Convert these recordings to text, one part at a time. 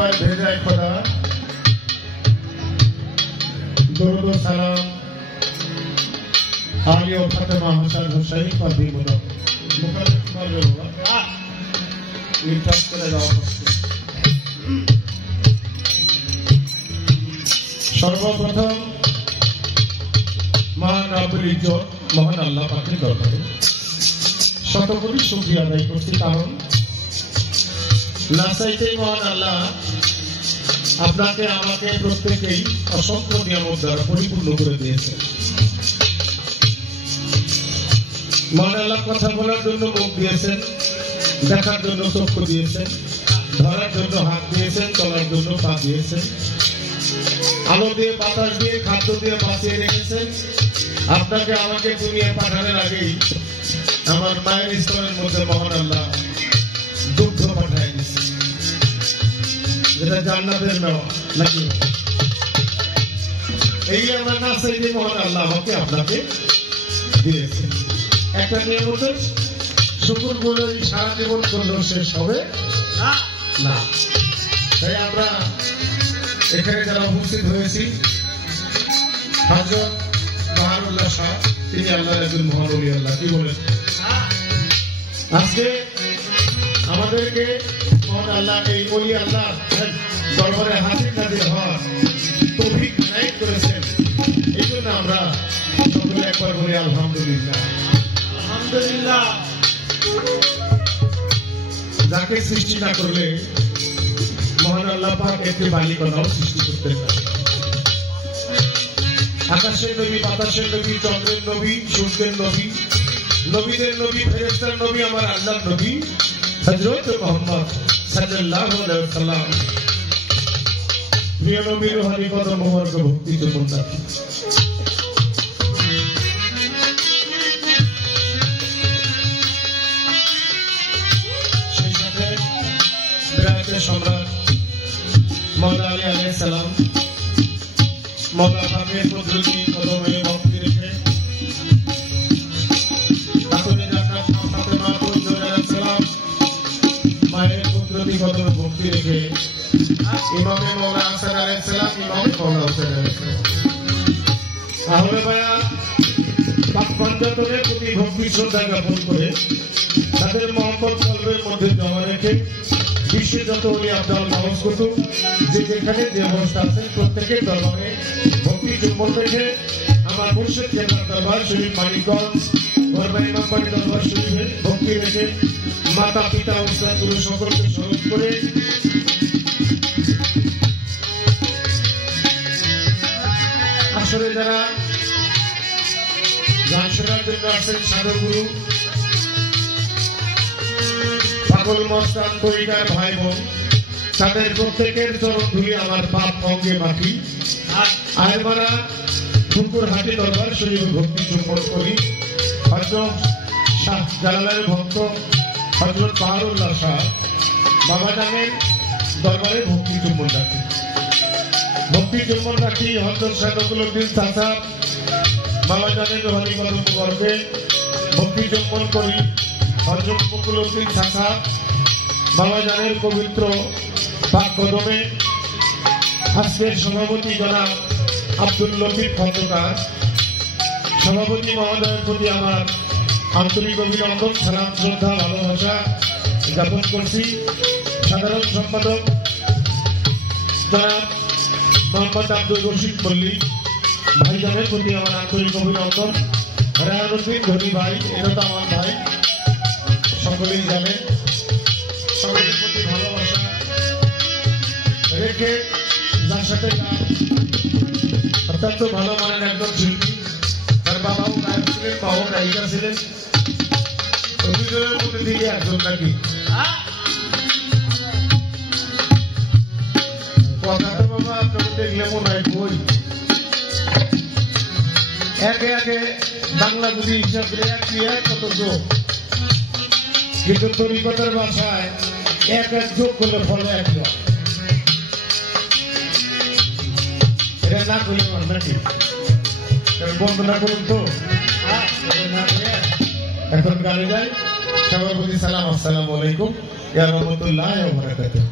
पाए भेजा खुदा दरूद व सलाम आली और फातिमा हसन हुसैन पर भी सर्वप्रथम महान रब्बुल इज्जत महान आल्लाह पाकेर दरबारे शतकोटी शुकरिया आदाय करছি কারণ না চাইতেই মহান আল্লাহ আপনাকে আমাকে প্রত্যেককেই অসংখ্য নিয়ামত দ্বারা পরিপূর্ণ করে দিয়েছেন। মহান আল্লাহ কথা বলার জন্য মুখ দিয়েছেন, দেখার জন্য চক্ষু দিয়েছেন, ধরার জন্য হাত দিয়েছেন, চলার জন্য পা দিয়েছেন, আলো দিয়ে বাতাস দিয়ে খাদ্য দিয়ে বাঁচিয়ে রেখেছেন। আপনাকে আমাকে দুনিয়ায় পাঠানোর আগেই আমার মায়ের স্তরের মধ্যে মহান আল্লাহ দুগ্ধ পাঠায় দিয়েছে, যেটা জান্নাতের নেওয়া নাকি। এই আমরা না চাইলে মহান আল্লাহ আমাকে আপনাকে দিয়েছে। একটা নিয়মতের শুকর গুলোই সারা জীবন করলেও শেষ হবে না। তাই আমরা এখানে যারা উপস্থিত হয়েছি, হযরত বাহারুল্লাহ শাহ তিনি আল্লাহর একজন মহান ওলি আল্লাহ, কি বলেন আজকে আমাদেরকে মহান আল্লাহ এই ওলি আল্লাহ দরবারে হাজির নাজির হওয়ার তৌফিক এনায়েত করেছেন। এই জন্য আমরা সকলে একবার বলি আলহামদুলিল্লাহ। আলহামদুলিল্লাহ। যাকে সৃষ্টি না করলে মহান আল্লাহ পাক একটি বালিকণাও সৃষ্টি করতে পারে। আকাশের নবী, বাতাসের নবী, চন্দ্রের নবী, সূর্যের নবী, নবীদের নবী, ফেরেশতার নবী, আমার আল্লাহর নবী হযরত মুহাম্মদ সাল্লাল্লাহু আলাইহি ওয়াসাল্লাম প্রিয় নবীর রূহানি কদম মোবারক ভক্তি চুম্বন রাখি। সেই সাথে বিরাটের সম্রাট মওলা আলী আলাইহিস সালাম মওলা পাকের কুদরতি কদমে ভক্তি রেখে মায়ের কুদরতি কদমে ভক্তি রেখে ইমামে মওলা হাসান আলাইহিস সালাম, ইমামে মওলা হোসেন আলাইহিস সালাম আহলে বায়াত পাক পঞ্চতনের প্রতি ভক্তি শ্রদ্ধা জ্ঞাপন করে তাদের মহব্বত কলবের মধ্যে জমা রেখে বিশ্বের যত ওলি আব্দাল মাহফুজ কুতুব যে যেখানে যে অবস্থা আছেন প্রত্যেকের দরবারে ভক্তি চুম্বন রেখে আমার মুর্শিদ কেবলার দরবার শরীফ মানিকগঞ্জ বরবাই ইমামবাড়ি দরবার শরীফে ভক্তি রেখে মাতা পিতা উস্তাদ গুরু সকলকে স্মরণ করে আসলে যারা গান শোনার জন্য আসেন সাধুগুরু পাগল মস্তান তরিকার ভাই বোন তাদের প্রত্যেকের চরণ ধুলি আমার পাপ অঙ্গে মাটি আয়মারা ফুলপুরহাটি দরবার শরীফ ভক্তি চুম্বন করি। হযরত শাহ জালালের ভক্ত হযরত বাহারুল্লাহ শাহ বাবা জানের দরবারে ভক্তি চুম্বন রাখি। ভক্তি চুম্বন রাখি হযরত শাহদুল উদ্দিন চাচা বাবা জানের রুহানি কদম মোবারকে ভক্তি চুম্বন করি। হযরত মুকুল উদ্দিন চাচা বাবা জানের পবিত্র পাক কদমে আজকের সভাপতি জনাব আব্দুল লতিফ খন্দকার সভাপতি মহোদয়ের প্রতি আমার আন্তরিক অভিনন্দন, সালাম, শ্রদ্ধা, ভালোবাসা জ্ঞাপন করছি। সাধারণ সম্পাদক জনাব মোহাম্মদ আব্দুল রশিদ মল্লিক ভাইজানের প্রতি আমার আন্তরিক অভিনন্দন। রায়নুদ্দিন ধনী ভাই, এরা তো আমার ভাই, সকলেই জানেন। সকলের প্রতি ভালোবাসা রেখে যার সাথে অত্যন্ত ভালো মানের একজন শিল্পী, তার বাবাও গায়ক ছিলেন, মাও গায়িকা ছিলেন, অভিযোগের মধ্যে থেকে একজন নাকি কথা তো বাবা আপনাকে দেখলে মনে হয় বই একে একে বাংলা যদি হিসাব করে এক কত যোগ, কিন্তু তরিকতের ভাষায় এক এক যোগ করলে ফলে এক যোগ। এটা না করলে নাকি বন্দনা করুন তো এখন গানে যাই। সবার প্রতি সালাম, আসসালামু আলাইকুম ওয়া রাহমাতুল্লাহি ওয়া বারাকাতুহু।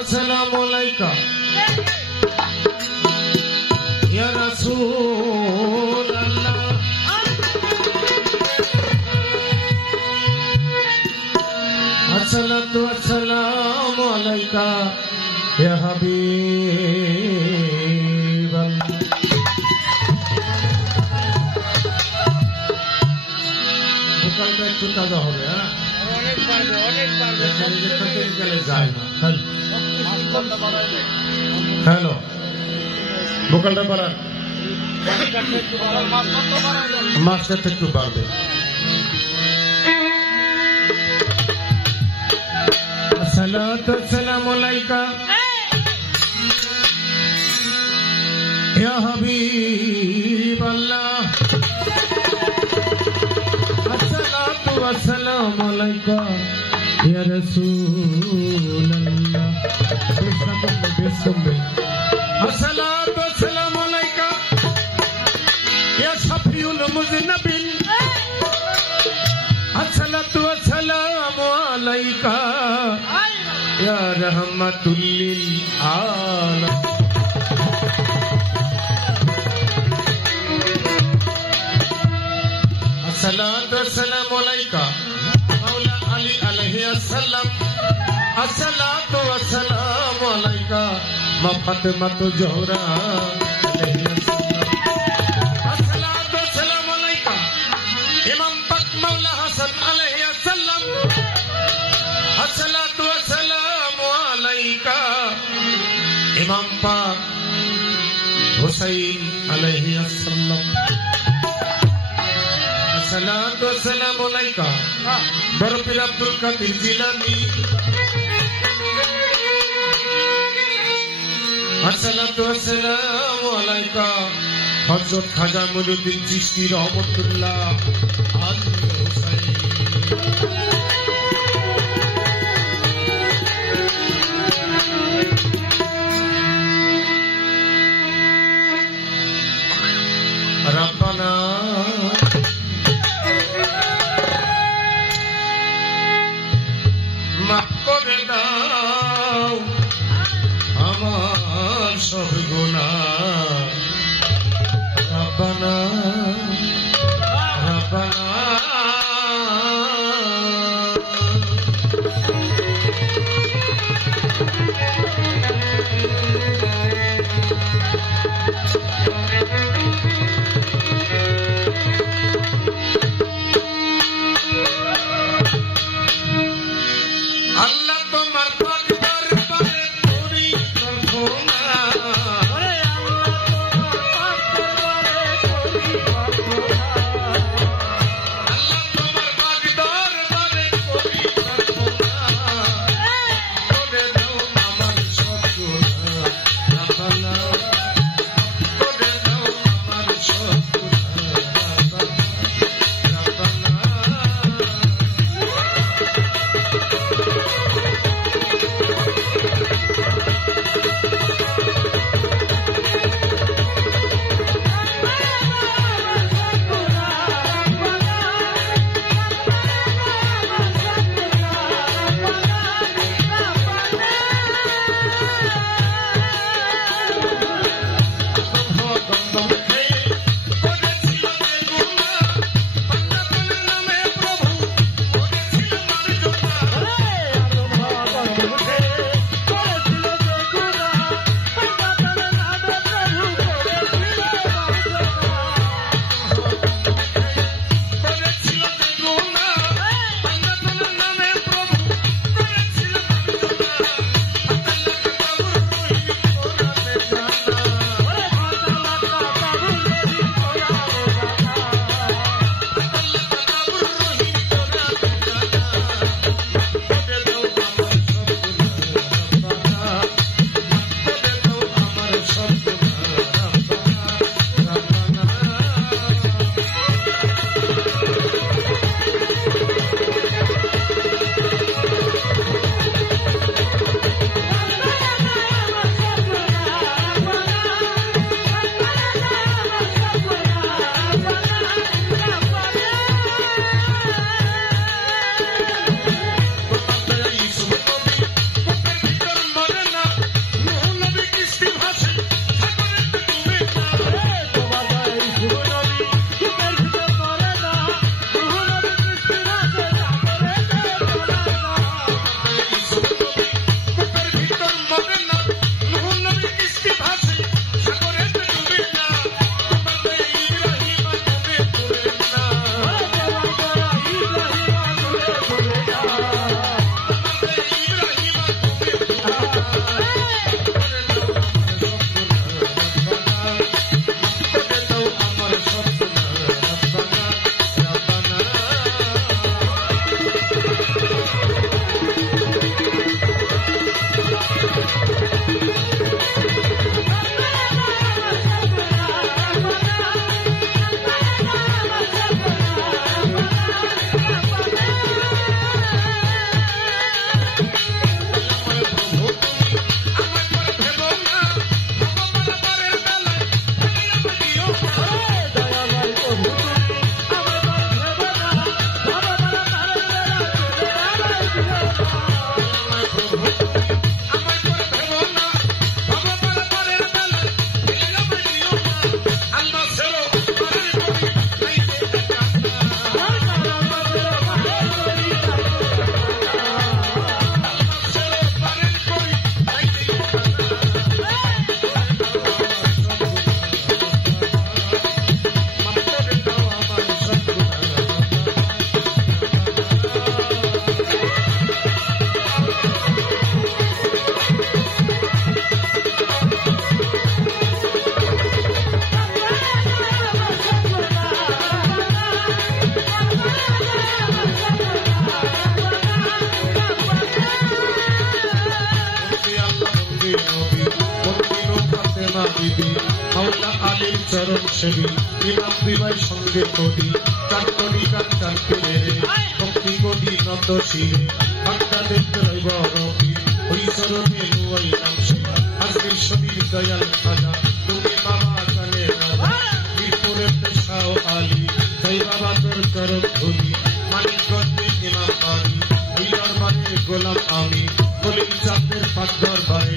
अस्सलामु अलैका या रसूल अल्लाह अस्सलामु अलैका या हबीब अल्लाह। ভোকালটা একটু তাজা হবে। হ্যালো, ভোকালটা বাড়ান, মাছটা একটু বাড়বে। আসসালাতু ওয়াসসালামু আলাইকা ইয়া হাবিবাল্লাহ। আসসালাতু ওয়াসসালামু আলাইকা ইয়া রাসূলুল্লাহ। আসসালাতু ওয়াসসালামু আলাইকা ইয়া শাফিউল মুযনিবিন। আসসালাতু ওয়াসসালামু আলাইকা ইয়া রাহমাতুল লিল আলামিন। আসসালাতু ওয়াসসালামু আলাইকা মাওলা আলী আলাইহি আসসালাম। আসসালাতু ওয়াসসালামু আলাইকা মা ফাতেমাতু জোহরা আলাইহি আসসালাম। আসসালাতু ওয়াসসালামু আলাইকা ইমাম পাক মাওলা হাসান আলাইহি আসসালাম। আসসালাতু ওয়াসসালামু আলাইকা ইমাম পাক হুসাইন আলাইহি আসসালাম। আসসালাতু ওয়াসসালামু আলাইকা বরপীর আব্দুল কাদির জিলানী। আসসালাতু ওয়াসসালামু আলাইকা হযরত খাজা মুইনুদ্দিন চিশতি রহমাতুল্লাহ আলাইহি হুসাইন। রব্বানা মাফ করে দাও আমার সব গুনাহ। রব্বানা রব্বানা নবী মাওলা আলীর চরণ সেবী ইমাম বিবাই সঙ্গে করি চারটি কান চারটি মেরে ভক্তি করি নত শিরে বাগদাদের রইব রবি ওই চরণে নুয়াই নামছে আজকের শরীর দয়াল খাজা তুমি বাবা কানে রাজা বীরপুরের শাহ আলী তাই বাবা তোর চরণ ধুলি মানিকগঞ্জে ইমাম বাড়ি ওই দরবারে গোলাম আমি কলিম চাঁদের পাক দরবারে